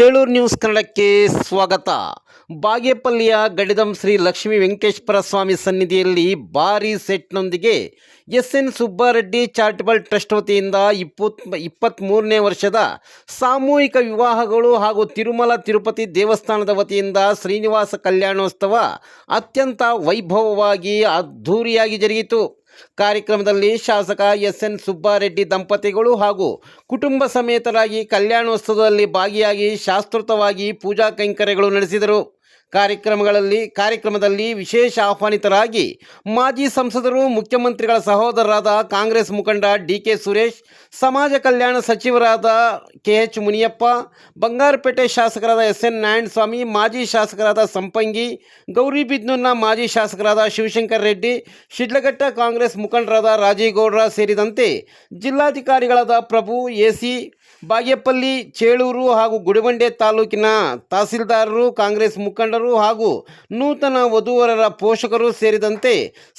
Chelur news ಕನ್ನಡಕ್ಕೆ ಸ್ವಾಗತ. ಬಾಗೇಪಲ್ಲಿಯ ಗಡಿದಂ ಶ್ರೀ ಲಕ್ಷ್ಮೀ ವೆಂಕಟೇಶ್ವರ ಸ್ವಾಮಿ ಸನ್ನಿಧಿಯಲ್ಲಿ ಭಾರೀ ಸೆಟ್ನೊಂದಿಗೆ ಎಸ್.ಎನ್. ಸುಬ್ಬಾರೆಡ್ಡಿ ಚಾರಿಟಬಲ್ ಟ್ರಸ್ಟ್ ವತಿಯಿಂದ 23ನೇ ವರ್ಷದ ಸಾಮೂಹಿಕ ವಿವಾಹಗಳು ಹಾಗೂ ತಿರುಮಲ ತಿರುಪತಿ ದೇವಸ್ಥಾನದ ವತಿಯಿಂದ ಶ್ರೀನಿವಾಸ ಕಲ್ಯಾಣೋತ್ಸವ ಅತ್ಯಂತ ವೈಭವವಾಗಿ ಅದ್ಧೂರಿಯಾಗಿ ಜರುಗಿತು. ಕಾರ್ಯಕ್ರಮದಲ್ಲಿ ಶಾಸಕ ಎಸ್.ಎನ್. ಸುಬ್ಬಾರೆಡ್ಡಿ ದಂಪತಿಗಳು ಹಾಗೂ ಕುಟುಂಬ ಸಮೇತರಾಗಿ ಕಲ್ಯಾಣೋತ್ಸವದಲ್ಲಿ ಭಾಗಿಯಾಗಿ ಶಾಸ್ತ್ರೋಕ್ತವಾಗಿ ಪೂಜಾ ಕೈಂಕರ್ಯಗಳು ನಡೆಸಿದರು. ಕಾರ್ಯಕ್ರಮದಲ್ಲಿ ವಿಶೇಷ ಆಹ್ವಾನಿತರಾಗಿ ಮಾಜಿ ಸಂಸದರು, ಮುಖ್ಯಮಂತ್ರಿಗಳ ಸಹೋದರರಾದ ಕಾಂಗ್ರೆಸ್ ಮುಖಂಡ ಡಿ.ಕೆ. ಸುರೇಶ್, ಸಮಾಜ ಕಲ್ಯಾಣ ಸಚಿವರಾದ ಕೆ.ಎಚ್. ಮುನಿಯಪ್ಪ, ಬಂಗಾರಪೇಟೆ ಶಾಸಕರಾದ ಎಸ್.ಎನ್. ನಾರಾಯಣಸ್ವಾಮಿ, ಮಾಜಿ ಶಾಸಕರಾದ ಸಂಪಂಗಿ, ಗೌರಿಬಿದನೂರಿನ ಮಾಜಿ ಶಾಸಕರಾದ ಶಿವಶಂಕರ್ ರೆಡ್ಡಿ, ಶಿಡ್ಲಘಟ್ಟ ಕಾಂಗ್ರೆಸ್ ಮುಖಂಡರಾದ ರಾಜೇಗೌಡ ಸೇರಿದಂತೆ ಜಿಲ್ಲಾಧಿಕಾರಿಗಳಾದ ಪ್ರಭು, ಎ.ಸಿ. ಬಾಗೇಪಲ್ಲಿ, ಚೇಳೂರು ಹಾಗೂ ಗುಡಿಬಂಡೆ ತಾಲೂಕಿನ ತಹಸೀಲ್ದಾರರು, ಕಾಂಗ್ರೆಸ್ ಮುಖಂಡರು ಹಾಗೂ ನೂತನ ವಧೂವರರ ಪೋಷಕರು ಸೇರಿದಂತೆ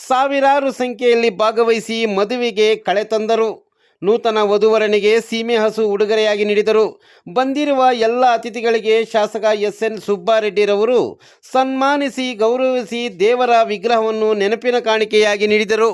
ಸಾವಿರಾರು ಸಂಖ್ಯೆಯಲ್ಲಿ ಭಾಗವಹಿಸಿ ಮದುವೆಗೆ ಕಳೆ ತಂದರು. ನೂತನ ವಧುವರನಿಗೆ ಸೀಮೆ ಹಸು ಉಡುಗೊರೆಯಾಗಿ ನೀಡಿದರು. ಬಂದಿರುವ ಎಲ್ಲ ಅತಿಥಿಗಳಿಗೆ ಶಾಸಕ ಎಸ್.ಎನ್. ಸುಬ್ಬಾರೆಡ್ಡಿರವರು ಸನ್ಮಾನಿಸಿ ಗೌರವಿಸಿ ದೇವರ ವಿಗ್ರಹವನ್ನು ನೆನಪಿನ ಕಾಣಿಕೆಯಾಗಿ ನೀಡಿದರು.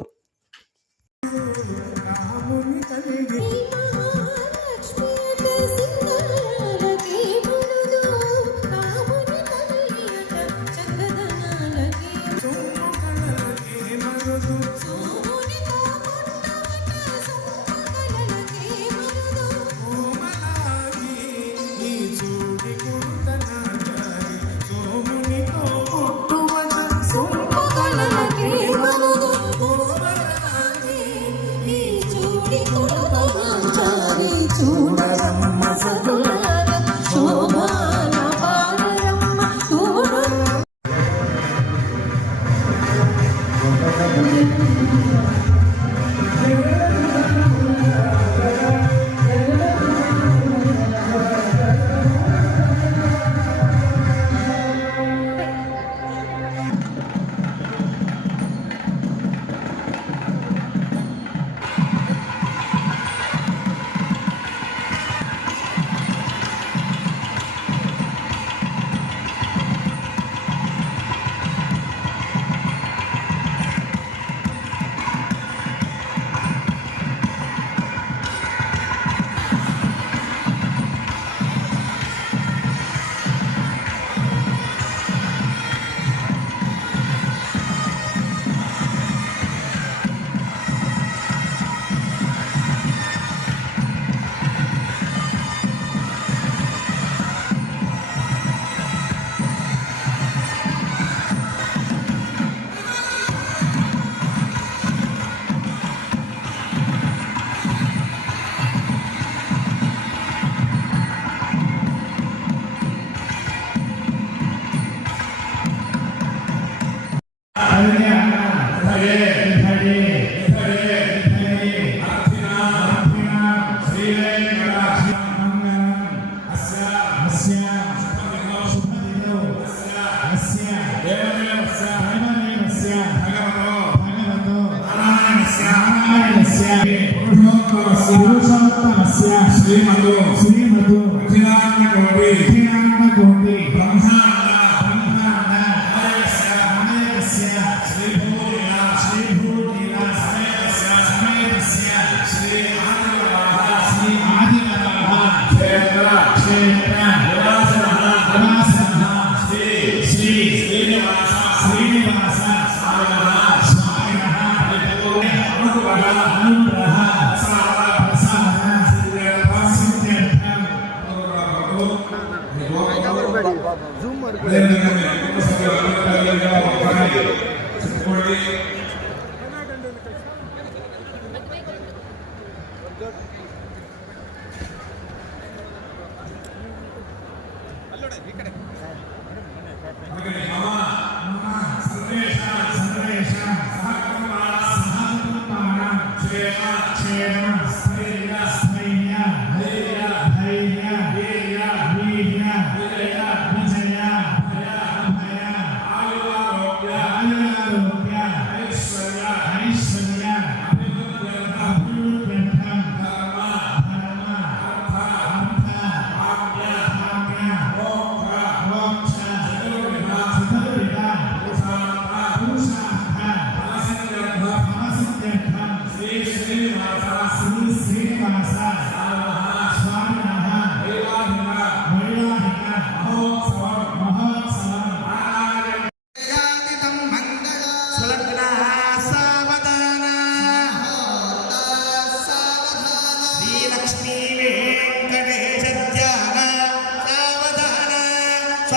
Yeah.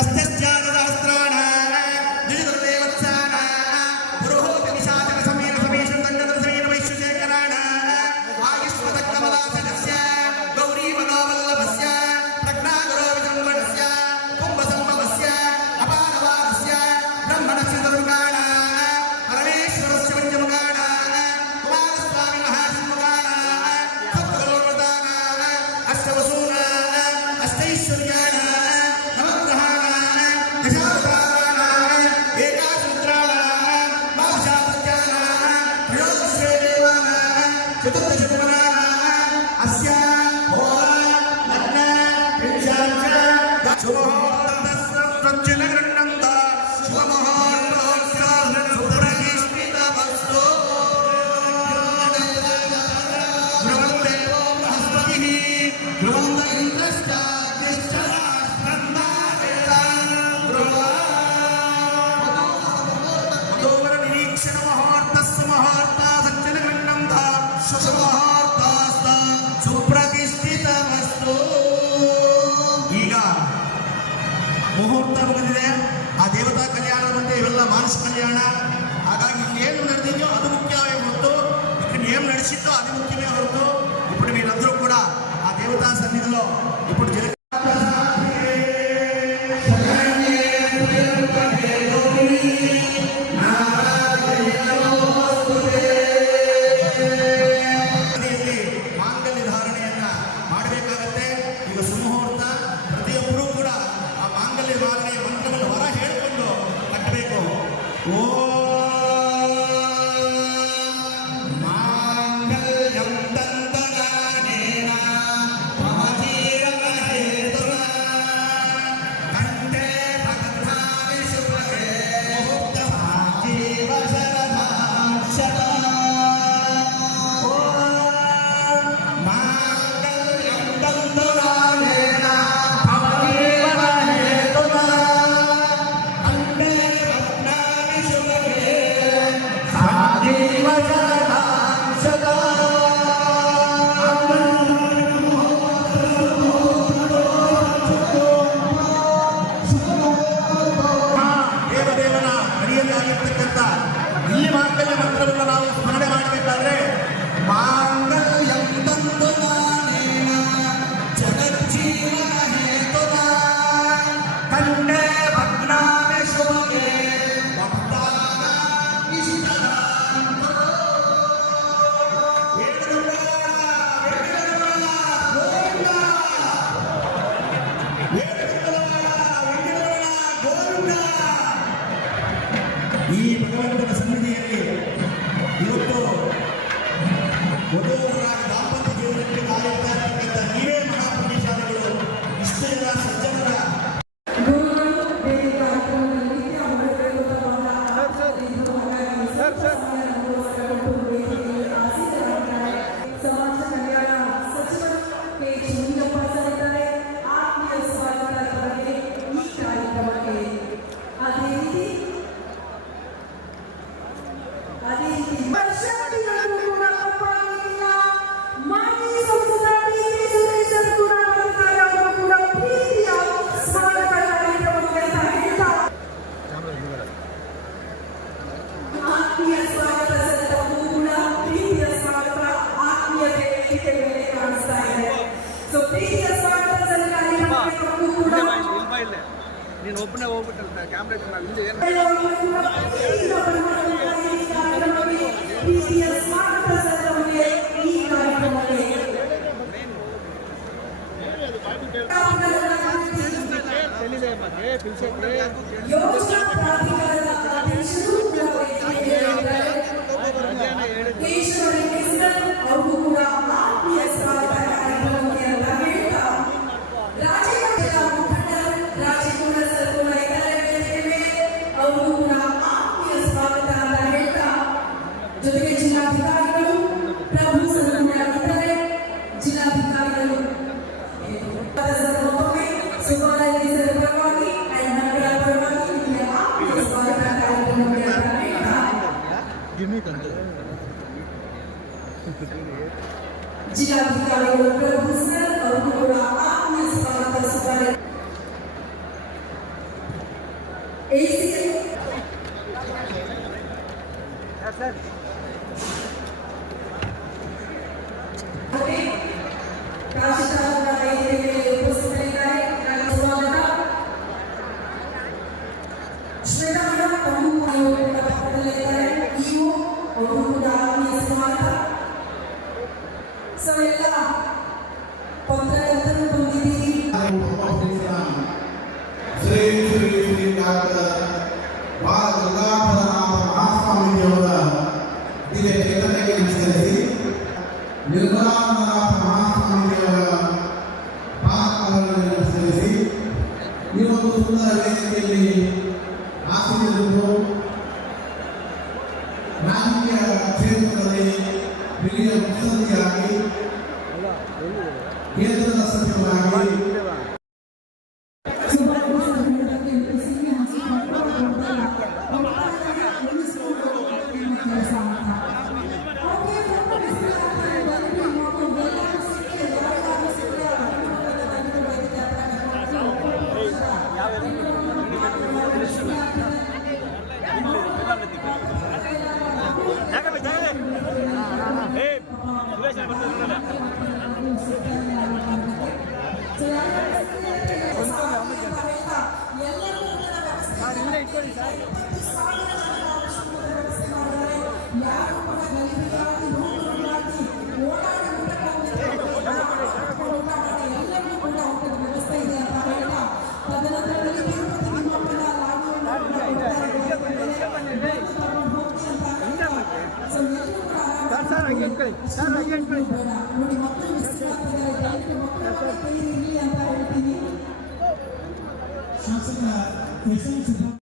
ಸಸ್ಯಸ್ಯಾದಸಹಸ್ರಾಣ ದ್ವಿಜದುರ್ದೇವತ್ಸಾನ ಪುರೋಹೋತಿ ನಿಶಾಚರ ಸಮೀರ ಸಮೀಶ ತಂಡದ ಸಮೀರ ವೈಶ್ಯಶೇಖರಾಣ ಆಯುಷ್ಮತ ಕಮಲಾಸನಸ್ಯ ಗೌರೀ ಮನೋವಲ್ಲಭಸ್ಯ ಪ್ರಜ್ಞಾಗುರೋ ವಿಜೃಂಭಣಸ್ಯ ಕುಂಭಸಂಭವಸ್ಯ ಅಪಾರವಾರಸ್ಯ ಬ್ರಹ್ಮಣಸ್ಯ ದುರ್ಗಾಣ ಪರಮೇಶ್ವರಸ್ಯ ಪಂಚಮುಖಾಣ ಕುಮಾರಸ್ವಾಮಿ ಮಹಾಸಿಂಹಗಾಣ ಸಪ್ತಗರುಡಾನ ಅಷ್ಟವಸೂನ ಅಷ್ಟೈಶ್ವರ್ಯಾಣ ನವಗ್ರಹಾಣ ದಶಾವತಾರಾಣ ಏಕಾಸೂತ್ರಾಣ ಮಾಘಶಾಸತ್ಯಾನ ತ್ರಯೋದಶೇ ದೇವಾನ ಚತುರ್ದಶಗುಣಾನ ಅಸ್ಯ ಹೋರ ಲಗ್ನ ವಿಂಶಾಂಶ ಶುಭಮುಹೂರ್ತಸ್ಯ ಗೃಹ್ಣಂತ ಶುಭಮುಹೂರ್ತಸ್ಯ ಸುಪ್ರತಿಷ್ಠಿತಮಸ್ತು ಧ್ರುವಂದೇವೋ ಬೃಹಸ್ಪತಿಃ ಧ್ರುವಂತ ಇಂದ್ರಶ್ಚ ಮಧೋವರ ನಿರೀಕ್ಷಣ ಮುಹೂರ್ತಸ್ಯ ಮುಹೂರ್ತ ಸಜ್ಜನ ಗೃಹ್ಣಂತ ಶುಭಮುಹೂರ್ತಸ್ಯ ಸುಪ್ರತಿಷ್ಠಿತಮಸ್ತು. ಈಗ ಮುಹೂರ್ತ ಮುಗಿದಿದೆ. ಆ ದೇವತಾ ಕಲ್ಯಾಣ ಬಂದೆ, ಇವೆಲ್ಲ ಮಾನಸ ಕಲ್ಯಾಣ. ಹಾಗಾಗಿ ಏನು ನಡೆದಿದೆಯೋ ಅದು ಮುಖ್ಯವೇ ಹೊರತು ఇక్కడ ఏం నడిచిందో అది ముఖ్యమే ಹೊರತು ఇప్పుడు మీరందరూ కూడా ఆ దేవతా సన్నిధిలో ఇప్పుడు ಮಾಂಗಲ್ಯ ಧಾರಣೆಯನ್ನ ಮಾಡಬೇಕಾಗತ್ತೆ. ಈಗ ಸುಮುಹೂರ್ತ, ಪ್ರತಿಯೊಬ್ಬರೂ ಕೂಡ ಆ ಮಾಂಗಲ್ಯ ಧಾರಣೆಯ ಮಂತ್ರವನ್ನು ಹೊರ ಹೇಳಿಕೊಂಡು ಕಟ್ಟಬೇಕು. ಓ ಮಾಂಗಲ್ಯಂ ತಂತನಾನೇನ ಮಮಜೀವನಹೇತುನಾ ಕಂಠೆ ಭದ್ರಾಣಿ ಶುಭಗೆ ಮುಹೂರ್ತಮಾಜೀವ ಶರದಾಂ ಶತಂ. ಮಾಂಗಲ್ಯಂ ತಂತನಾನೇನ ಮಮಜೀವನಹೇತುನಾ ಕಂಠೆ ಭದ್ರಾಣಿ ಶುಭಗೆ ಸಾಜೀವ ಶರದಾಂ ಶತಂ. ದೇವದೇವನ ಅಡಿಯಲ್ಲಿ ಆಗಿರ್ತಕ್ಕಂಥ ಈ ಮಾಂಗಲ್ಯ ಮಂತ್ರವನ್ನು ನಾವು ಸ್ಮರಣೆ ಮಾಡಬೇಕಾದ್ರೆ ಮಾಂಗಲ್ಯಂ ತಂತುನಾನೇನ ಜಗಜ್ಜೀವನ ಹೇತುನಾ ಕಂಠೆ ಭಗ್ನಾಮಿ ಶುಭಗೆ ಭಕ್ತಾನಾಂ ಇಷ್ಟದಾಂ ಕುರು. ಈ ಭಗವಂತನ ಸನ್ನಿಧಿಯಲ್ಲಿ ಇವತ್ತು ವಧುವರರಾಗಿ ದಾಂಪತ್ಯ ಜೀವನಕ್ಕೆ ಕಾಯುತ್ತಾ ಇರ್ತಕ್ಕಂಥ ನೀವೇ ಮಹಾಪುಣ್ಯಶಾಲಿಗಳು. ಇಷ್ಟು ಜನ ಸಜ್ಜನರ ಸಮಾಜ ಕಲ್ಯಾಣ ಸಚಿವರು ಕೆ.ಎಚ್. ಮುನಿಯಪ್ಪ ಸಲ್ಲಿದ್ದಾರೆ. ಆತ್ಮೀಯ ಸ್ವಾಗತದ ಬಗ್ಗೆ ಈ ಕಾರ್ಯಕ್ರಮಕ್ಕೆ ಅದೇ ರೀತಿ ವರ್ಷಾಂತಿಗಳು ಕೂಡ ತಪ್ಪಾಗಿಲ್ಲ. ಮಾಜಿ ಸಂಸದ ಡಿ.ಕೆ. ಸುರೇಶ್ ಅವರು ಕೂಡ ಬರ್ತಾರೆ. ಅವರು ಕೂಡ ಪ್ರೀತಿಯ ಸ್ವಾಗತ ಕಾರ್ಯಕ್ರಮಕ್ಕೆ ಅಂತ ಹೇಳ್ತಾ ಆತ್ಮೀಯ ಸ್ವಾಗತ ಸಲ್ಲಿಸಲು ಕೂಡ ಪ್ರೀತಿಯ ಸ್ವಾಗತ ಆತ್ಮೀಯತೆ ವೇದಿಕೆ ಮೇಲೆ ಕಾಣಿಸ್ತಾ ಇದೆ. ಸೊ ಪ್ರೀತಿಯ ಸ್ವಾಗತ ಸಲ್ಲಿಸಲು ಕಾರ್ಯಕ್ರಮಕ್ಕೆ ಕೂಡ ನೀನು ಒಬ್ಬನೇ ಹೋಗ್ಬಿಟ್ಟಲ್ಲ ಕ್ಯಾಮ್ರಾ ಹಿಂದೆ ಏನು ಪ್ರೀತಿಯ ಸ್ವಾಗತ ಸಲ್ಲಿಸಲು ಈ ಕಾರ್ಯಕ್ರಮಕ್ಕೆ ಯೋಜನಾ ಪ್ರಾಧಿಕಾರದ ಅಧ್ಯಕ್ಷರು ಈಶ್ವರಿ ಮಿಸ್ಟರ್ ಅವರು ಕೂಡ ಆತ್ಮೀಯ ಸ್ವಾಗತ ಕಾರ್ಯಕ್ರಮಕ್ಕೆ ಅಂತ ಹೇಳ್ತಾ ರಾಜಕೀಯ ಮುಖಂಡರು ರಾಜಕೀಯ ಸರ್ಕುಲ ಇತರೆ ವೇದಿಕೆ ಮೇಲೆ ಅವರು ಕೂಡ ಆತ್ಮೀಯ ಸ್ವಾಗತ ಅಂತ ಹೇಳ್ತಾ ಜೊತೆಗೆ ಜಿಲ್ಲಾಧಿಕಾರಿಗಳು ಪ್ರಭು ಸನ್ಮಾನಿತರೆ ಜಿಲ್ಲಾಧಿಕಾರಿಗಳು ಮತ್ತೊಮ್ಮೆ ಸುಮಾರಾಗಿ ಪರವಾಗಿ ನಗರ ಪರವಾಗಿ ನಿಮಗೆ ಆತ್ಮೀಯ ಸ್ವಾಗತ ಕಾರ್ಯಕ್ರಮಕ್ಕೆ ಅಂತ ಹೇಳ್ತಾ ಜಿಲ್ಲಾಧಿಕಾರಿಗಳು ಪ್ರಭು ಸರ್ ಅವರು ಕೂಡ ಆತ್ಮೀಯ ಸ್ವಾಗತಿಸುತ್ತಾರೆ. ಸರ್ ಸೊ ಎಲ್ಲ ಪತ್ರಕರ್ತರು ಬಂದಿದ್ದೀರಿ. ಶ್ರೀ ಶ್ರೀ ಶ್ರೀ ಡಾಕ್ಟರ್ ಬಾಲಗಂಗಾಧರನಾಥ ಮಹಾಸ್ವಾಮಿಯವರ ದಿವ್ಯ ಚೇತನಕ್ಕೆ ನಮಸ್ಕರಿಸಿ ನಿರ್ಮಲಾನಂದನಾಥ ಮಹಾಸ್ವಾಮಿಯವರ ಪಾದಕಗಳನ್ನು ನಮಸ್ಕರಿಸಿ ಈ ಒಂದು ಸುಂದರ ವೇದಿಕೆಯಲ್ಲಿ ಆಸೀನರು ರಾಜಕೀಯ ಕ್ಷೇತ್ರದಲ್ಲಿ ಹಿರಿಯ ಮುತ್ಸದ್ದಿಯಾಗಿ ಕೇಂದ್ರದ ಸಚಿವರಾಗಿ ಸರ್ ಹಾಗೆ ಇಟ್ಕೊಳ್ಳಿ ಸರ್ ಹಾಗೆ ಇಟ್ಕೊಳ್ಳಿ ಶಾಸಕ